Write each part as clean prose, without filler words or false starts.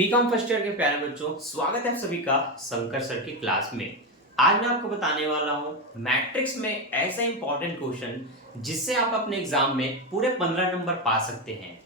BCom first year के प्यारे बच्चों, स्वागत है आप सभी का शंकर सर की क्लास में। आज मैं आपको बताने वाला हूं मैट्रिक्स में ऐसा इंपॉर्टेंट क्वेश्चन जिससे आप अपने एग्जाम में पूरे 15 नंबर पा सकते हैं।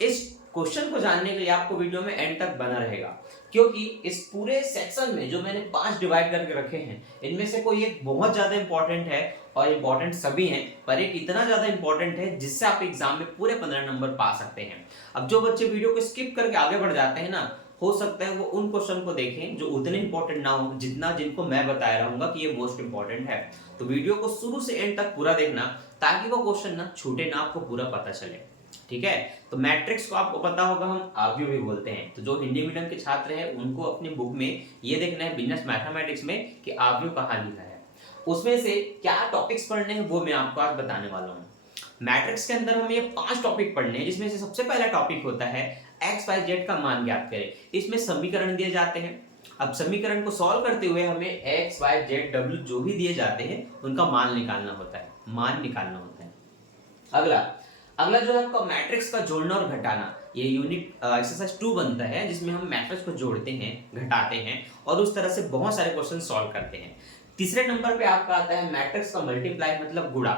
इस क्वेश्चन को जानने के लिए आपको वीडियो में एंड तक बना रहेगा, क्योंकि इस पूरे सेक्शन में जो मैंने 5 डिवाइड करके रखे हैं, इनमें से कोई एक बहुत ज्यादा इंपॉर्टेंट है और इंपॉर्टेंट सभी हैं, पर एक इतना ज्यादा इंपॉर्टेंट है जिससे आप एग्जाम में पूरे 15 नंबर पा सकते हैं। अब जो बच्चे वीडियो को स्किप करके आगे बढ़ जाते हैं ना, हो सकता है वो उन क्वेश्चन को देखें जो उतने इंपॉर्टेंट ना हो जितना जिनको मैं बता रहूंगा कि ये मोस्ट इंपॉर्टेंट है। तो वीडियो को शुरू से एंड तक पूरा देखना ताकि वो क्वेश्चन ना छूटे ना, आपको पूरा पता चले। ठीक है, तो मैट्रिक्स को आपको पता होगा हम आव्यूह भी बोलते हैं। तो जो हिंदी मीडियम के छात्र हैं उनको अपनी बुक में ये देखना है बिजनेस मैथमेटिक्स में कि आव्यूह कहाँ लिखा है, उसमें से क्या टॉपिक्स पढ़ने हैं वो मैं आपको आज बताने वाला हूँ। मैट्रिक्स के अंदर हमें ये 5 टॉपिक पढ़ने हैं, जिसमें से सबसे पहला टॉपिक होता है एक्स वाई जेड का मान ज्ञात करें। इसमें समीकरण दिए जाते हैं। अब समीकरण को सॉल्व करते हुए हमें एक्स वाई जेड डब्ल्यू जो भी दिए जाते हैं उनका मान निकालना होता है, अगला अगला जो है आपका मैट्रिक्स का जोड़ना और घटाना, ये यूनिट एक्सरसाइज 2 बनता है, जिसमें हम मैट्रिक्स को जोड़ते हैं, घटाते हैं और उस तरह से बहुत सारे क्वेश्चन सॉल्व करते हैं। तीसरे नंबर पे आपका आता है मैट्रिक्स का मल्टीप्लाई मतलब गुणा।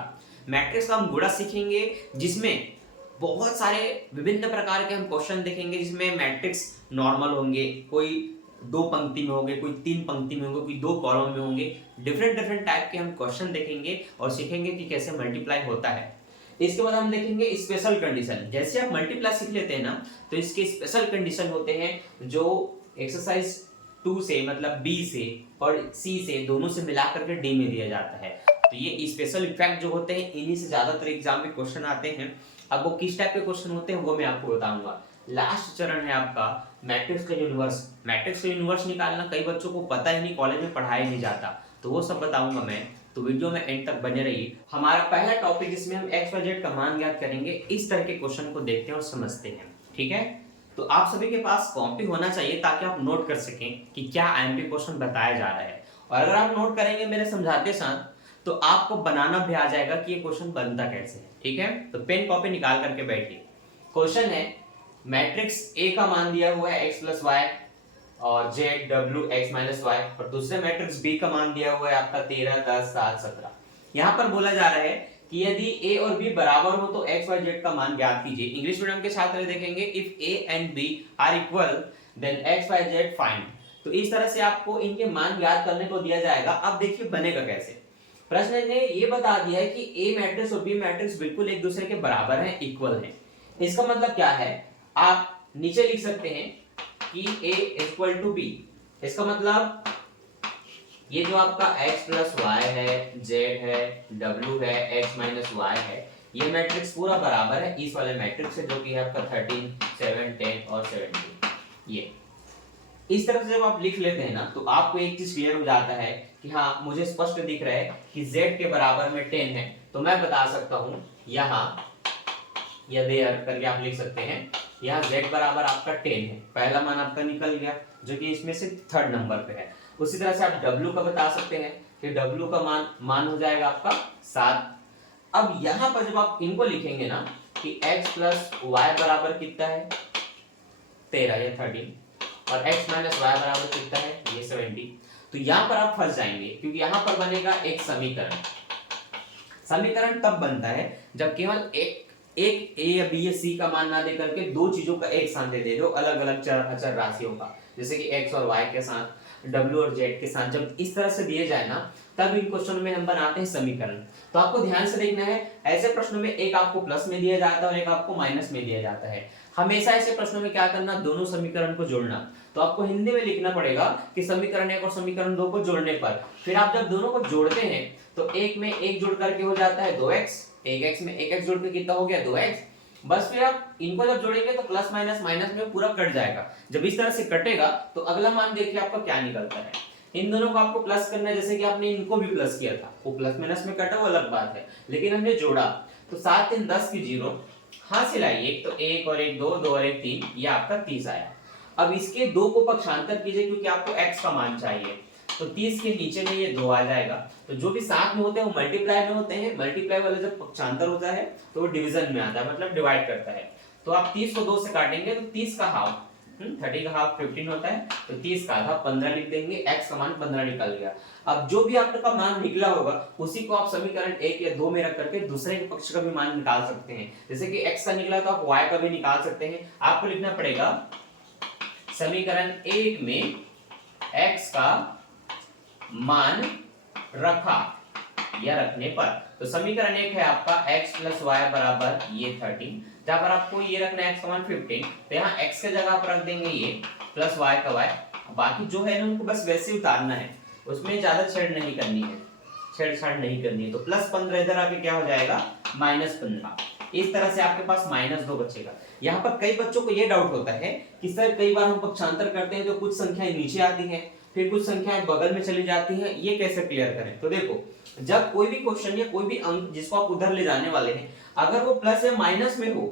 मैट्रिक्स का हम गुणा सीखेंगे, जिसमें बहुत सारे विभिन्न प्रकार के हम क्वेश्चन देखेंगे, जिसमें मैट्रिक्स नॉर्मल होंगे, कोई 2 पंक्ति में होंगे, कोई 3 पंक्ति में होंगे, कोई 2 कॉलम में होंगे। डिफरेंट टाइप के हम क्वेश्चन देखेंगे और सीखेंगे कि कैसे मल्टीप्लाई होता है। इसके बाद हम देखेंगे स्पेशल कंडीशन। जैसे आप मल्टीप्लाई सीख लेते हैं ना, तो इसके स्पेशल कंडीशन होते हैं जो एक्सरसाइज 2 से मतलब बी से और सी से दोनों से मिला करके डी में दिया जाता है। तो ये स्पेशल इफेक्ट जो होते हैं, इन्हीं से ज्यादातर एग्जाम में क्वेश्चन आते हैं। अब वो किस टाइप के क्वेश्चन होते हैं वो मैं आपको बताऊंगा। लास्ट चरण है आपका मैट्रिक्स का यूनिवर्स। मैट्रिक्स का यूनिवर्स निकालना कई बच्चों को पता ही नहीं, कॉलेज में पढ़ाया नहीं जाता, तो वो सब बताऊंगा मैं। तो वीडियो में एंड तक बने रहिए। हमारा पहला टॉपिक जिसमें हम एक्स वाई जेड का मान ज्ञात करेंगे, इस तरह के क्वेश्चन को देखते हैं और समझते हैं। ठीक है, तो आप सभी के पास कॉपी होना चाहिए ताकि आप नोट कर सकें कि क्या आईएमपी क्वेश्चन बताया जा रहा है। और अगर आप नोट करेंगे मेरे समझाते साथ, तो आपको बनाना भी आ जाएगा कि ये क्वेश्चन बनता कैसे है। ठीक है, तो पेन कॉपी निकाल करके बैठिए। क्वेश्चन है मैट्रिक्स ए का मान दिया हुआ है एक्स प्लस वाई और जेड डब्ल्यू एक्स माइनस वाई, और दूसरे मैट्रिक्स बी का मान दिया हुआ है आपका 13 10 7 17। यहाँ पर बोला जा रहा है कि यदि ए और बी बराबर हो तो एक्स वाई जेड का मान ज्ञात कीजिए। इंग्लिश मीडियम के छात्र देखेंगे if a and b are equal then x y z find. तो इस तरह से आपको इनके मान ज्ञात करने को दिया जाएगा। अब देखिए बनेगा कैसे। प्रश्न ने ये बता दिया है कि ए मैट्रिक्स और बी मैट्रिक्स बिल्कुल एक दूसरे के बराबर हैं, इक्वल हैं। इसका मतलब क्या है, आप नीचे लिख सकते हैं कि a इक्वल टू बी। इसका मतलब ये जो आपका x प्लस वाई है, z है, w है, x माइनस वाई है, ये मैट्रिक्स पूरा बराबर है इस वाले मैट्रिक्स से, जो कि है आपका 13 7 10 और 17। ये इस तरह से जब आप लिख लेते हैं ना, तो आपको एक चीज क्लियर हो जाता है कि हाँ मुझे स्पष्ट दिख रहा है कि z के बराबर में 10 है। तो मैं बता सकता हूं यहाँ या देयर करके आप लिख सकते हैं, यहाँ z बराबर आपका 10 है। पहला मान आपका निकल गया जो कि इसमें से थर्ड नंबर पे है। उसी तरह से आप w का बता सकते हैं कि w का मान हो जाएगा आपका 7। अब यहाँ पर जब आप इनको लिखेंगे ना कि x प्लस वाई बराबर कितना है 13 या 13 और x माइनस वाई बराबर कितना है ये 70, तो यहाँ पर आप फंस जाएंगे, क्योंकि यहाँ पर बनेगा एक समीकरण। समीकरण तब बनता है जब केवल एक ए या बी या सी का मान ना दे करके दो चीजों का एक साथ दे दो, अलग अलग अचर राशियों का, जैसे कि x और y के साथ, w और z के साथ। जब इस तरह से दिए जाए ना, तब इन क्वेश्चन में हम बनाते हैं समीकरण। तो आपको ध्यान से देखना है, ऐसे प्रश्नों में एक आपको प्लस में दिया जाता है और एक आपको माइनस में दिया जाता है। हमेशा ऐसे प्रश्नों में क्या करना, दोनों समीकरण को जोड़ना। तो आपको हिंदी में लिखना पड़ेगा कि समीकरण 1 और समीकरण 2 को जोड़ने पर, फिर आप जब दोनों को जोड़ते हैं तो एक में एक जोड़ करके हो जाता है 2x, एक x में एक x जोड़ के कितना हो गया 2x। बस फिर आप इनको जब जोड़ेंगे तो प्लस माइनस माइनस में पूरा कट जाएगा। जब इस तरह से कटेगा तो अगला मान देखिए आपका क्या निकलता है। इन दोनों को आपको प्लस करना है, जैसे कि आपने इनको भी प्लस किया था, वो प्लस माइनस में कटा वो अलग बात है, लेकिन हमने जोड़ा तो 7 3 10 की 0 हासिल आई। एक तो 1 और 1 2, 2 और 1 3, ये आपका 30 आया। अब इसके 2 को पक्षांतर कीजिए, क्योंकि आपको x का मान चाहिए, तो 30 के नीचे में ये 2 आ जाएगा। तो जो भी साथ में होते हैं वो मल्टीप्लाई में होते हैं। मल्टीप्लाई वाला जब पक्षांतर होता है तो वो डिवीजन में आता है, मतलब डिवाइड करता है। तो आप 30 को 2 से काटेंगे तो 30 का हाफ 30 का हाफ 15 होता है, तो 30 का आधा 15 लिख देंगे, x का मान 15 निकल गया। अब जो भी आपका मान निकला होगा उसी को आप समीकरण 1 या 2 में रख करके दूसरे के पक्ष का भी मान निकाल सकते हैं। जैसे कि x का निकला तो आप y का भी निकाल सकते हैं। आपको लिखना पड़ेगा समीकरण 1 में x का मान रखा या रखने पर, तो समीकरण 1 है आपका x + y बराबर ये 13, जहां पर आपको ये रखना है x का मान 15, तो यहाँ x के जगह आप रख देंगे ये प्लस y का y, बाकी जो है ना उनको बस वैसे ही उतारना है, उसमें ज्यादा छेड़छाड़ नहीं करनी है। तो +15 इधर आके क्या हो जाएगा -15, इस तरह से आपके पास -2 बचेगा। यहाँ पर कई बच्चों को ये डाउट होता है कि सर कई बार हम पक्षांतर करते हैं तो कुछ संख्याएं नीचे आती हैं, फिर कुछ संख्याएं बगल में चली जाती हैं, ये कैसे क्लियर करें? तो देखो, जब कोई भी क्वेश्चन या कोई भी अंक जिसको आप उधर ले जाने वाले हैं, अगर वो प्लस या माइनस में हो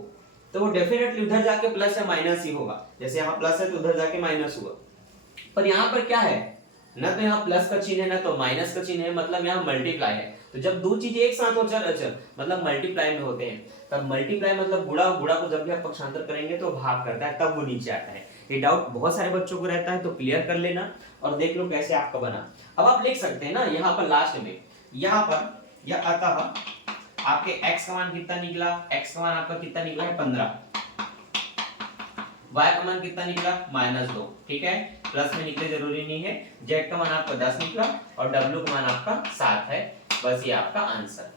तो वो डेफिनेटली उधर जाके प्लस या माइनस ही होगा। जैसे यहाँ प्लस है तो उधर जाके माइनस हुआ, पर यहाँ पर क्या है, ना तो यहाँ प्लस का चिन्ह है ना तो माइनस का चिन्ह है, मतलब यहाँ मल्टीप्लाई है। तो जब दो चीजें एक साथ हो चल मतलब मल्टीप्लाई में होते हैं, तब मल्टीप्लाई मतलब गुणा को जब भी आप पक्षांतर करेंगे तो भाग करता है, तब वो नीचे आता है। ये डाउट बहुत सारे बच्चों को रहता है, तो क्लियर कर लेना और देख लो कैसे आपका बना। अब आप लिख सकते हैं ना यहाँ पर लास्ट में, यहाँ पर या अतः आपके x का मान कितना निकला, x का मान आपका कितना निकला है 15, y का मान कितना निकला -2, ठीक है, प्लस में निकले जरूरी नहीं है। z का मान आपका 10 निकला और w का मान आपका 7 है, बस ये आपका आंसर।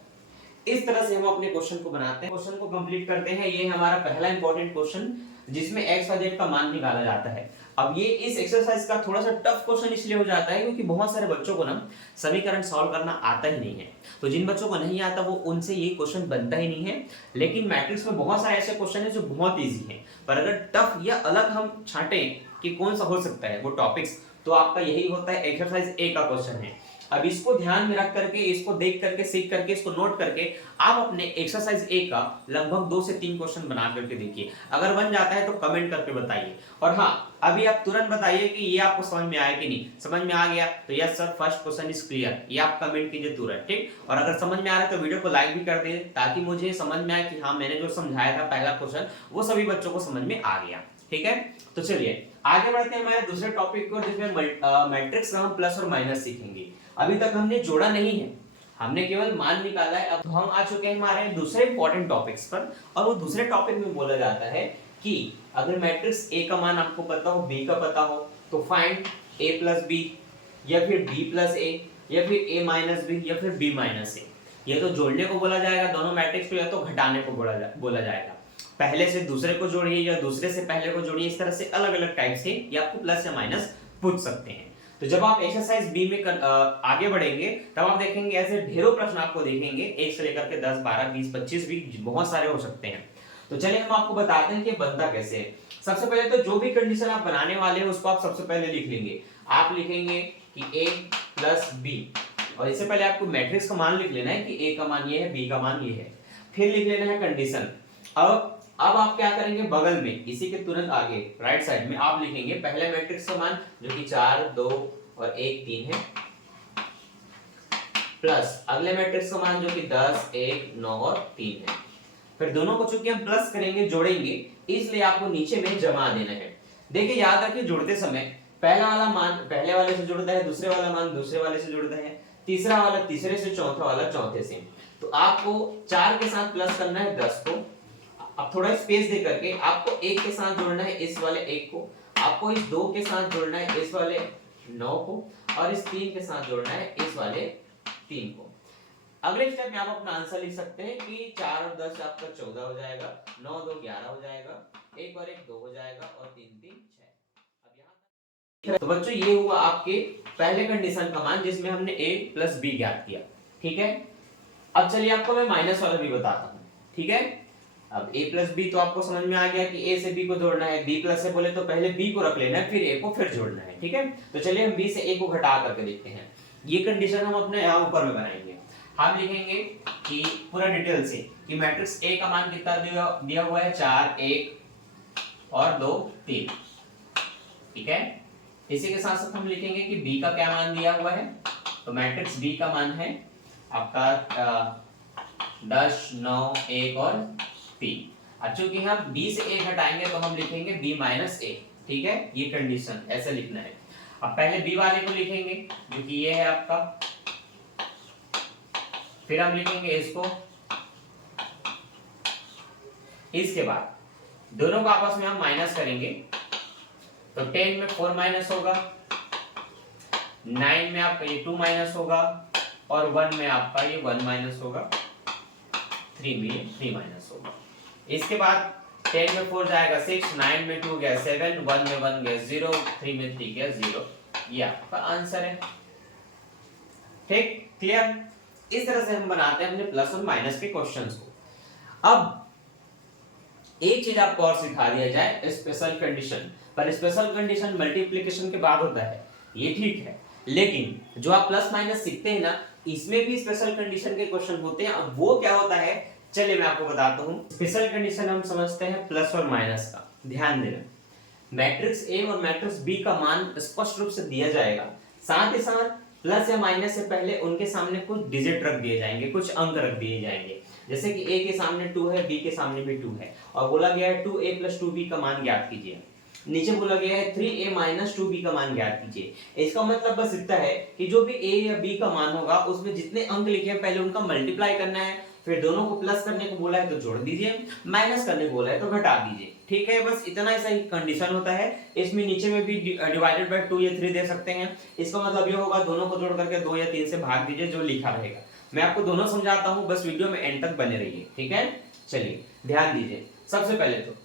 इस तरह से हम अपने क्वेश्चन को बनाते हैं, क्वेश्चन को कंप्लीट करते हैं। ये हमारा पहला इंपॉर्टेंट क्वेश्चन जिसमें x और z का मान निकाला जाता है। अब ये इस एक्सरसाइज का थोड़ा सा टफ क्वेश्चन इसलिए हो जाता है क्योंकि बहुत सारे बच्चों को ना समीकरण सॉल्व करना आता ही नहीं है, तो जिन बच्चों को नहीं आता वो उनसे ये क्वेश्चन बनता ही नहीं है। लेकिन मैट्रिक्स में बहुत सारे ऐसे क्वेश्चन है जो बहुत ईजी है, पर अगर टफ या अलग हम छांटें कि कौन सा हो सकता है वो टॉपिक्स, तो आपका यही होता है एक्सरसाइज ए का क्वेश्चन है। अब इसको ध्यान में रख करके, इसको देख करके, सीख करके, इसको नोट करके आप अपने एक्सरसाइज ए का लगभग 2 से 3 क्वेश्चन बना करके देखिए। अगर बन जाता है तो कमेंट करके बताइए। और हाँ, अभी आप तुरंत बताइए कि ये आपको समझ में आया कि नहीं। समझ में आ गया तो yes sir first question is clear, ये आप कमेंट कीजिए तुरंत, ठीक। और अगर समझ में आ रहा है तो वीडियो को लाइक भी कर दे, ताकि मुझे समझ में आए कि हाँ मैंने जो समझाया था पहला क्वेश्चन वो सभी बच्चों को समझ में आ गया, ठीक है। तो चलिए आगे बढ़ते हैं हमारे दूसरे टॉपिक को, जिसमें मैट्रिक्स का हम प्लस और माइनस सीखेंगे। अभी तक हमने जोड़ा नहीं है, हमने केवल मान निकाला है। अब हम आ चुके हैं हमारे दूसरे इंपॉर्टेंट टॉपिक्स पर, और वो दूसरे टॉपिक में बोला जाता है कि अगर मैट्रिक्स ए का मान आपको पता हो, बी का पता हो, तो फाइंड a प्लस बी, या फिर b प्लस ए, या फिर a माइनस बी, या फिर b माइनस ए। ये तो जोड़ने को बोला जाएगा दोनों मैट्रिक्स को, या तो घटाने को बोला जाएगा। पहले से दूसरे को जोड़िए या दूसरे से पहले को जोड़िए, इस तरह से अलग अलग टाइप से ये आपको प्लस या माइनस पूछ सकते हैं। तो जब आप एक्सरसाइज बी में आगे बढ़ेंगे तब आप देखेंगे ऐसे ढेरों प्रश्न आपको देखेंगे, 1 से लेकर के 10, 12, 20, 25 भी बहुत सारे हो सकते हैं। तो चलिए हम आपको बताते हैं कि बनता कैसे है। सबसे पहले तो जो भी कंडीशन आप बनाने वाले हैं उसको आप सबसे पहले लिख लेंगे। आप लिखेंगे कि a प्लस बी, और इससे पहले आपको मैट्रिक्स का मान लिख लेना है कि a का मान ये है, b का मान ये है, फिर लिख लेना है कंडीशन। अब आप क्या करेंगे, बगल में इसी के तुरंत आगे राइट साइड में आप लिखेंगे पहले मैट्रिक्स का मान जो कि 4, 2 और 1, 3 है, प्लस अगले मैट्रिक्स का मान जो कि 10, 1, 9 और 3 है। फिर दोनों को चूंकि हम प्लस करेंगे, जोड़ेंगे, इसलिए आपको नीचे में जमा देना है। देखिए याद रखिए, जोड़ते समय पहला वाला मान पहले वाले से जुड़ता है, दूसरे वाला मान दूसरे वाले से जुड़ता है, तीसरा वाला तीसरे से, चौथा वाला चौथे से। तो आपको 4 के साथ प्लस करना है 10 को। अब थोड़ा स्पेस दे करके आपको 1 के साथ जोड़ना है इस वाले 1 को, आपको इस 2 के साथ जोड़ना है इस वाले 9 को, और इस 3 के साथ जोड़ना है इस वाले 3 को। अगले स्टेप में आप अपना आंसर लिख सकते हैं कि 4 और 10 आपका 14 हो जाएगा, 9 2 11 हो जाएगा, 1 और 1 2 हो जाएगा, और 3 3 6। अब यहाँ तो बच्चों ये हुआ आपके पहले कंडीशन का मान जिसमें हमने a प्लस b ज्ञात किया, ठीक है। अब चलिए आपको मैं माइनस वाला भी बताता हूँ, ठीक है। अब a प्लस बी तो आपको समझ में आ गया कि a से b को जोड़ना है, b प्लस है बोले तो पहले b को रख लेना है, फिर a को फिर जोड़ना है, ठीक है। तो चलिए हम b से a को घटा करके देखते हैं। ये कंडीशन हम अपने यहाँ ऊपर में बनाएंगे। हम लिखेंगे कि पूरा डिटेल से कि मैट्रिक्स a का मान कितना दिया हुआ है, 4, 1 और 2, 3, ठीक है। इसी के साथ साथ हम लिखेंगे कि b का क्या मान दिया हुआ है, तो मैट्रिक्स b का मान है आपका 10, 9, 1 और 3। अब चूंकि हम b से a घटाएंगे तो हम लिखेंगे b माइनस a, ठीक है, ये कंडीशन ऐसे लिखना है। अब पहले बी वाले को लिखेंगे जो कि ये है आपका, फिर हम लिखेंगे इसको, इसके बाद दोनों को आपस में हम माइनस करेंगे तो 10 में 4 माइनस होगा, 9 में आपका ये 2 माइनस होगा और 1 में आपका ये 1 माइनस होगा, 3 में ये 3 माइनस होगा। इसके बाद 10 में 4 जाएगा 6, 9 में 2 गया 7, 1 में 1 गया 0, 3 में 3 गया 0। ये आपका आंसर है। ठीक, क्लियर? इस तरह से हम बनाते हैं अपने प्लस और माइनस के क्वेश्चंस को। अब एक चीज आपको और सिखा दिया जाए, स्पेशल कंडीशन। पर स्पेशल कंडीशन मल्टीप्लिकेशन के बाद होता है, ये ठीक है, लेकिन जो आप प्लस माइनस सीखते हैं ना, इसमें भी स्पेशल कंडीशन के क्वेश्चन होते हैं। अब वो क्या होता है, चलिए मैं आपको बताता हूँ। स्पेशल कंडीशन हम समझते हैं प्लस और माइनस का। ध्यान देना, मैट्रिक्स ए और मैट्रिक्स बी का मान स्पष्ट रूप से दिया जाएगा, साथ ही साथ प्लस या माइनस से पहले उनके सामने कुछ डिजिट रख दिए जाएंगे, कुछ अंक रख दिए जाएंगे। जैसे कि a के सामने 2 है, b के सामने भी 2 है, और बोला गया है 2a + 2b का मान ज्ञात कीजिए। नीचे बोला गया है 3a - 2b का मान ज्ञात कीजिए। इसका मतलब बस इतना है कि जो भी a या b का मान होगा उसमें जितने अंक लिखे हैं पहले उनका मल्टीप्लाई करना है, फिर दोनों को प्लस करने को बोला है तो जोड़ दीजिए, माइनस करने को बोला है तो घटा दीजिए। ठीक है, बस इतना ही सही कंडीशन होता है। इसमें नीचे में भी डिवाइडेड बाय 2 या 3 दे सकते हैं। इसका मतलब ये होगा दोनों को जोड़ करके 2 या 3 से भाग दीजिए, जो लिखा रहेगा। मैं आपको दोनों समझाता हूं, बस वीडियो में एंड तक बने रहिए। ठीक है, चलिए ध्यान दीजिए। सबसे पहले तो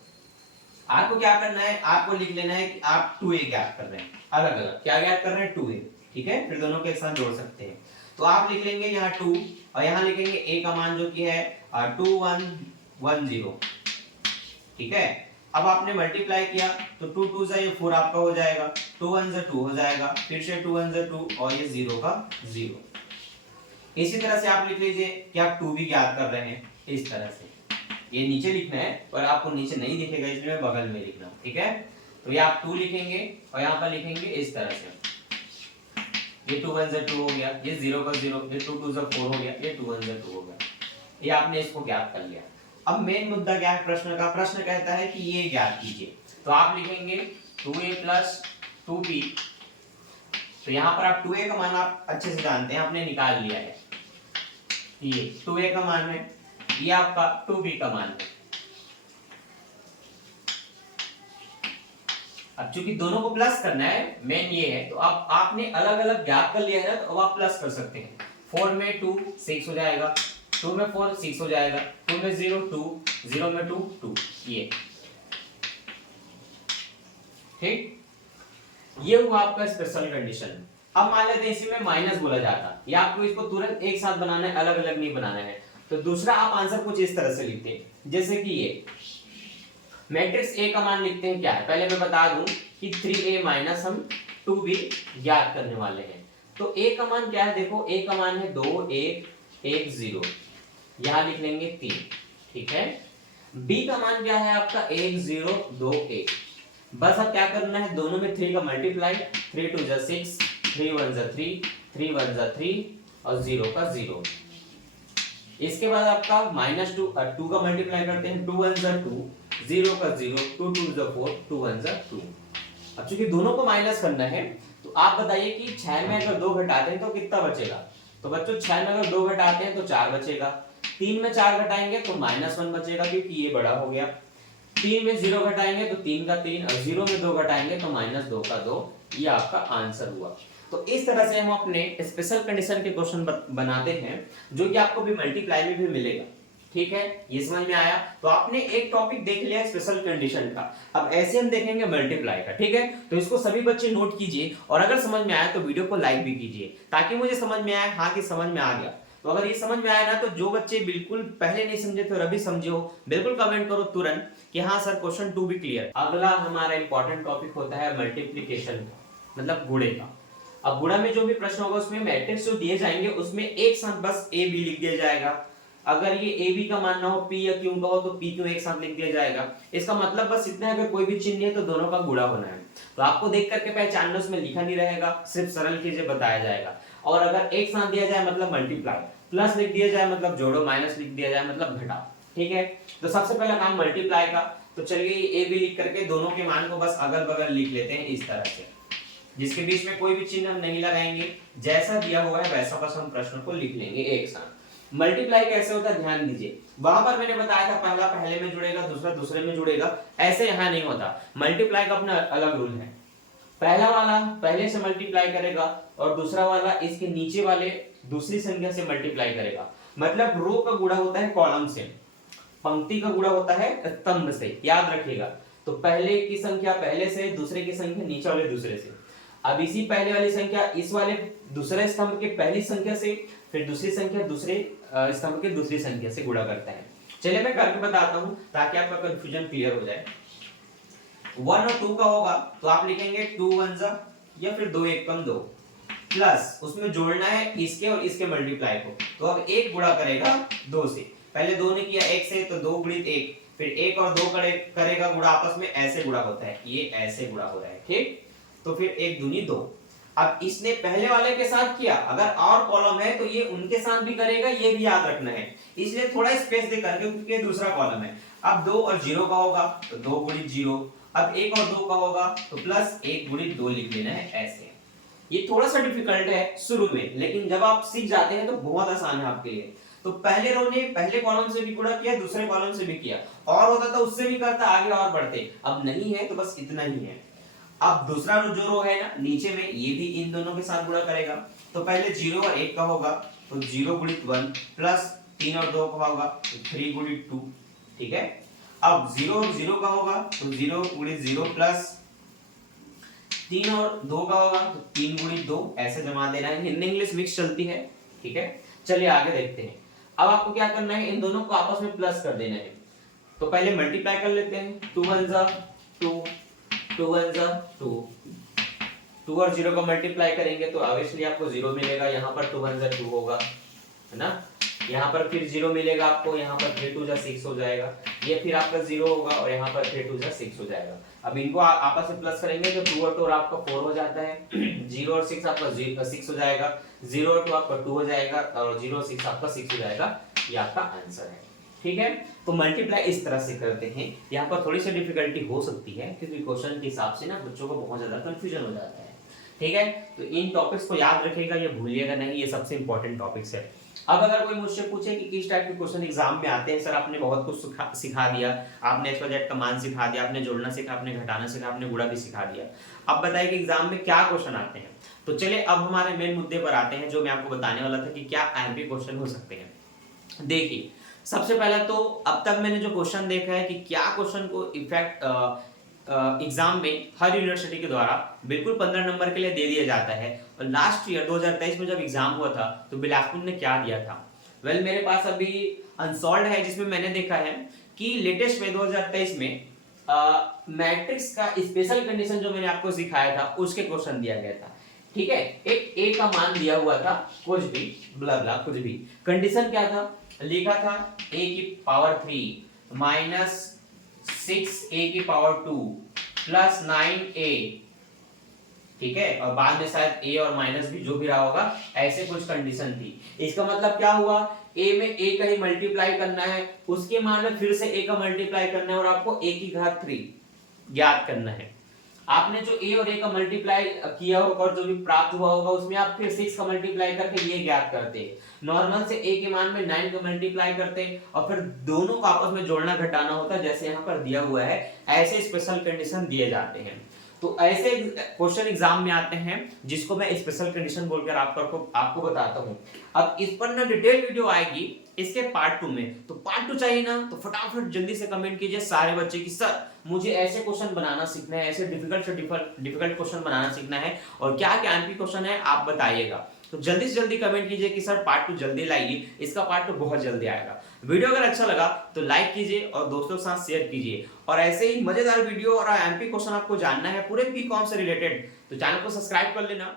आपको क्या करना है, आपको लिख लेना है कि आप 2a ज्ञात कर रहे हैं, अलग अलग क्या ज्ञात कर रहे हैं, 2a। ठीक है, फिर दोनों को एक साथ जोड़ सकते हैं। तो आप लिख लेंगे यहाँ 2 और यहाँ लिखेंगे a का मान जो कि है 2110। ठीक है, अब आपने मल्टीप्लाई किया तो 2 2 से ये 4 आपका हो जाएगा, 2 1 से 2 हो जाएगा, फिर से 2 1 से 2 और ये 0 का 0। इसी तरह से आप लिख लीजिए कि आप 2 भी ज्ञात कर रहे हैं। इस तरह से ये नीचे लिखना है, पर आपको नीचे नहीं दिखेगा इसलिए मैं बगल में लिखना। ठीक है, तो ये आप 2 लिखेंगे और यहाँ पर लिखेंगे इस तरह से, ये 2 1 से 2 हो गया, ये 0 का 0, ये 2 2 से 4 हो गया, ये 2 1 से 2 हो गया। ये आपने इसको ज्ञात कर लिया। अब मेन मुद्दा क्या है प्रश्न का, प्रश्न कहता है कि ये ज्ञात कीजिए। तो आप लिखेंगे 2a + 2b। तो यहाँ पर आप 2a का मान आप अच्छे से जानते हैं, आपने निकाल लिया है, ये 2a का मान है, ये आपका 2b का मान है। अब चूंकि दोनों को प्लस करना है, मेन ये है, तो आपने अलग अलग ज्ञात कर लिया है ना, तो अब आप प्लस कर सकते हैं। 4 में 2 6 हो जाएगा, 2 में 4 6 हो जाएगा, 2 में 0 2, 0 में 2 2। ये ठीक, ये हुआ आपका स्पेशल कंडीशन। अब मान लेते हैं इसी में माइनस बोला जाता, या आपको इसको तुरंत एक साथ बनाना है, अलग अलग नहीं बनाना है। तो दूसरा आप आंसर कुछ इस तरह से लिखते हैं, जैसे कि ये मैट्रिक्स ए का मान लिखते हैं क्या है, पहले मैं बता दूं कि 3a - हम 2b ज्ञात करने वाले हैं। तो a का मान क्या है, देखो a का मान है 2 1 1 0, यहां लिख लेंगे 3। ठीक है, b का मान क्या है आपका 1 0 2 1। बस अब क्या करना है, दोनों में 3 का मल्टीप्लाई, 3 2 = 6, 3 1 = 3, 3 1 = 3 और 0 का 0। इसके बाद आपका -2 2 का मल्टीप्लाई करते हैं, 2 1 = 2, 0 का 0, 2 2 = 4, 2 1 = 2। अब चूंकि दोनों को माइनस करना है, तो आप बताइए कि 6 में अगर 2 घटाते हैं तो कितना बचेगा। तो बच्चों 6 में अगर 2 घटाते हैं तो 4 बचेगा, 3 में 4 घटाएंगे तो -1 बचेगा क्योंकि ये बड़ा हो गया, 3 में 0 घटाएंगे तो 3 का 3 और 0 में 2 घटाएंगे तो -2 का 2। ये आपका आंसर हुआ। तो इस तरह से हम अपने स्पेशल कंडीशन के क्वेश्चन बनाते हैं, जो कि आपको भी मल्टीप्लाई में भी मिलेगा। ठीक है, ये समझ में आया। तो आपने एक टॉपिक देख लिया स्पेशल कंडीशन का, अब ऐसे हम देखेंगे मल्टीप्लाई का। ठीक है, तो इसको सभी बच्चे नोट कीजिए, और अगर समझ में आया तो वीडियो को लाइक भी कीजिए, ताकि मुझे समझ में आए हाँ कि समझ में आ गया। तो अगर ये समझ में आया ना, तो जो बच्चे बिल्कुल पहले नहीं समझे थे और अभी समझे हो, बिल्कुल कमेंट करो तुरंत कि हाँ सर क्वेश्चन 2 भी क्लियर। अगला हमारा इंपॉर्टेंट टॉपिक होता है मल्टीप्लिकेशन, मतलब गुणे का। अब गुणा में जो भी प्रश्न होगा उसमें मैट्रिक्स जो दिए जाएंगे उसमें एक साथ बस ए बी लिख दिया जाएगा। अगर ये ए बी का मान ना हो, पी या क्यू का हो, तो पी क्यू एक साथ लिख दिया जाएगा। इसका मतलब बस इतना है, अगर कोई भी चिन्ह है तो दोनों का गुणा होना है। तो आपको देख करके पहचानना, उसमें लिखा नहीं रहेगा, सिर्फ सरल चीजें बताया जाएगा। और अगर एक साथ दिया जाए मतलब मल्टीप्लाई, प्लस लिख दिया जाए मतलब जोड़ो, माइनस लिख दिया जाए मतलब घटाओ। ठीक है, तो सबसे पहला काम मल्टीप्लाई का। तो चलिए ए बी लिख करके दोनों के मान को बस अगल बगल लिख लेते हैं इस तरह से, जिसके बीच में कोई भी चिन्ह हम नहीं लगाएंगे, जैसा दिया हुआ है वैसा बस हम प्रश्न को लिख लेंगे एक साथ। मल्टीप्लाई कैसे होता है ध्यान दीजिए, वहां पर मैंने बताया था पहला पहले में जुड़ेगा, दूसरा दूसरे में जुड़ेगा, ऐसे यहाँ नहीं होता। मल्टीप्लाई का अपना अलग रूल है, पहला वाला पहले से मल्टीप्लाई करेगा और दूसरा वाला इसके नीचे वाले दूसरी संख्या से मल्टीप्लाई करेगा। मतलब रो का गुणा होता है कॉलम से, पंक्ति का गुणा होता है स्तंभ से, याद रखिएगा। तो पहले की संख्या पहले से, दूसरे की संख्या नीचे वाले दूसरे से। अब इसी पहले वाली संख्या इस वाले दूसरे स्तंभ के पहली संख्या से, फिर दूसरी संख्या दूसरे स्तंभ के दूसरी संख्या से गुणा करता है। चलिए मैं करके बताता हूं ताकि आपका कंफ्यूजन क्लियर हो जाए। 1 और 2 का होगा तो आप लिखेंगे 2 1 जा या फिर 2 1 कम 2 प्लस उसमें जोड़ना है इसके और इसके मल्टीप्लाई को। तो अब 1 गुणा करेगा 2 से, पहले 2 ने किया 1 से तो 2 गुणित 1, फिर 1 और 2 करेगा गुणा, आपस में ऐसे गुणा होता है, ये ऐसे गुणा हो रहा है, ठीक। तो फिर 1 दूनी 2। अब इसने पहले वाले के साथ किया, अगर और कॉलम है तो ये उनके साथ भी करेगा, ये भी याद रखना है, इसलिए थोड़ा स्पेस दे करके, क्योंकि ये दूसरा कॉलम है। अब 2 और 0 का होगा तो 2 गुणित 0, अब 1 और 2 का होगा तो प्लस 1 गुणित 2 लिख लेना है ऐसे। ये थोड़ा सा डिफिकल्ट है शुरू में, लेकिन जब आप सीख जाते हैं तो बहुत आसान है आपके लिए। तो पहले रो ने पहले कॉलम से भी गुणा किया, दूसरे कॉलम से भी किया, और होता तो उससे भी करता, आगे और बढ़ते, अब नहीं है तो बस इतना ही है। अब दूसरा जो रो है ना नीचे में, ये भी इन दोनों के साथ गुणा करेगा। तो पहले 0 और 1 का होगा तो 0 गुणित 1 प्लस 3 और 2 का होगा तो 3 गुणित 2, ठीक है। अब 0 और 0 का होगा तो 0 गुणित 0 प्लस 3 और 2 का होगा तो 3 गुणित 2, ऐसे जमा देना है। हिंदी इंग्लिश मिक्स चलती है, ठीक है। चलिए आगे देखते हैं। अब आपको क्या करना है, इन दोनों को आपस में प्लस कर देना है। तो पहले मल्टीप्लाई कर लेते हैं, 2 1 जा 2, 2 1 जा 2, 2 और 0 का मल्टीप्लाई करेंगे तो ऑब्वियसली आपको 0 मिलेगा, यहाँ पर 2 1 जा 2 होगा, है ना। यहाँ पर फिर 0 मिलेगा आपको, यहाँ पर 3 2 जा 6 हो जाएगा, ये फिर आपका 0 होगा और यहाँ पर 3 2 जा 6 हो जाएगा। अब इनको आपस में प्लस करेंगे तो 2 और 2 आपका 4 हो जाता है, 0 और 6 आपका 6 हो जाएगा, 0 और 2 आपका 2 हो जाएगा और 0 और 6 आपका 6 हो जाएगा, ये आपका आंसर है, ठीक है। तो मल्टीप्लाई इस तरह से करते हैं। यहाँ पर थोड़ी सी डिफिकल्टी हो सकती है क्योंकि क्वेश्चन के हिसाब से ना बच्चों को बहुत ज्यादा कंफ्यूजन हो जाता है, ठीक है। तो इन टॉपिक्स को याद रखिएगा, ये भूलिएगा नहीं, ये सबसे इंपॉर्टेंट टॉपिक्स है। अब अगर कोई मुझसे पूछे कि किस टाइप के क्वेश्चन एग्जाम में आते हैं, सर आपने बहुत कुछ सिखा दिया, आपने एक्स वाई जेड का मान सिखा दिया, आपने जोड़ना सिखा, आपने घटाना सिखा, आपने गुणा भी सिखा दिया, अब बताइए कि एग्जाम में क्या क्वेश्चन आते हैं। तो चलिए अब हमारे मेन मुद्दे पर आते हैं, जो मैं आपको बताने वाला था कि क्या एमपी क्वेश्चन हो सकते हैं। देखिए सबसे पहला तो अब तक मैंने जो क्वेश्चन देखा है कि क्या क्वेश्चन को इफेक्ट एग्जाम में हर यूनिवर्सिटी के द्वारा बिल्कुल 15 नंबर के लिए दे दिया जाता है। और लास्ट ईयर 2023 में जब एग्जाम हुआ था तो बिलासपुर ने क्या दिया था, वेल मेरे पास अभी अनसॉल्व है, जिसमें मैंने देखा है कि लेटेस्ट में 2023 में मैट्रिक्स का स्पेशल कंडीशन जो मैंने आपको सिखाया था उसके क्वेश्चन दिया गया था, ठीक है। एक ए का मान दिया हुआ था, कुछ भी ब्ला ब्ला कुछ भी, कंडीशन क्या था, लिखा था a की पावर 3 माइनस 6a की पावर 2 प्लस 9a, ठीक है। और बाद में शायद a और माइनस भी जो भी रहा होगा, ऐसे कुछ कंडीशन थी। इसका मतलब क्या हुआ, a में a का ही मल्टीप्लाई करना है, उसके मान में फिर से a का मल्टीप्लाई करना है और आपको a की घात 3 ज्ञात करना है। आपने जो a और a का मल्टीप्लाई किया होगा और जो भी प्राप्त हुआ होगा उसमें आप फिर 6 का मल्टीप्लाई करके ये ज्ञात करते हैं। नॉर्मल से a के मान में 9 का मल्टीप्लाई करते हैं और फिर दोनों को आपस में जोड़ना घटाना होता है, जैसे यहाँ पर दिया हुआ है, ऐसे स्पेशल कंडीशन दिए जाते हैं। तो ऐसे क्वेश्चन एग्जाम में आते हैं जिसको मैं स्पेशल कंडीशन बोलकर आपको बताता हूँ। अब इस पर ना डिटेल वीडियो आएगी इसके पार्ट 2 में, तो पार्ट 2 चाहिए ना तो फटाफट जल्दी से कमेंट कीजिए सारे बच्चे कि सर मुझे ऐसे क्वेश्चन बनाना सीखना है, ऐसे डिफिकल्ट से डिफिकल्ट क्वेश्चन बनाना सीखना है और क्या क्या एमपी क्वेश्चन है आप बताइएगा। तो जल्दी से जल्दी कमेंट कीजिए कि सर पार्ट 2 जल्दी लाइए, इसका पार्ट 2 बहुत जल्दी आएगा। वीडियो अगर अच्छा लगा तो लाइक कीजिए और दोस्तों के साथ शेयर कीजिए, और ऐसे ही मजेदार वीडियो और एमपी क्वेश्चन आपको जानना है पूरे बीकॉम से रिलेटेड तो चैनल को सब्सक्राइब कर लेना।